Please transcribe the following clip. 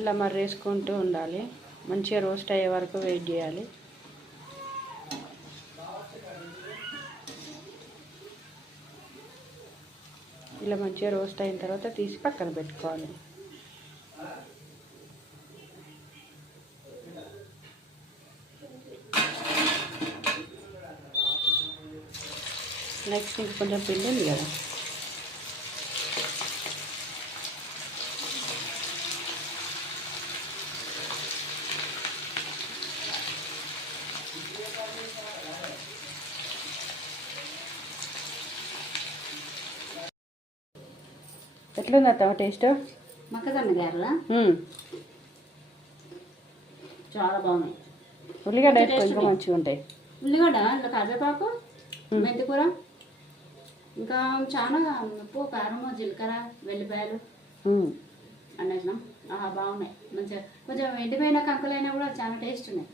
ఇలా మర్రేసుకుంటూ ఉండాలి. మంచిగా రోస్ట్ అయ్యే వరకు వెయిట్ చేయాలి. ఇలా మంచిగా రోస్ట్ అయిన తర్వాత తీసి పక్కన పెట్టుకోవాలి. నెక్స్ట్ ఇంక కొంచెం పిండి ఉంది కదా, ఎట్లుంది అత్తమ్మ టేస్ట్? మొక్కజొన్న గారెలా చాలా బాగున్నాయి. ఉల్లిగడ్డ ఇంకా మంచిగా ఉంటాయి. ఉల్లిగడ్డ, ఇంకా కరివేపాకు, మెంతికూర, ఇంకా చాలా ఉప్పు, కారం, జీలకర్ర, వెల్లిపాయలు అన్నేసినాం. బాగున్నాయి మంచిగా. కొంచెం ఎండిపోయిన కంకులైనా కూడా చాలా టేస్ట్ ఉన్నాయి.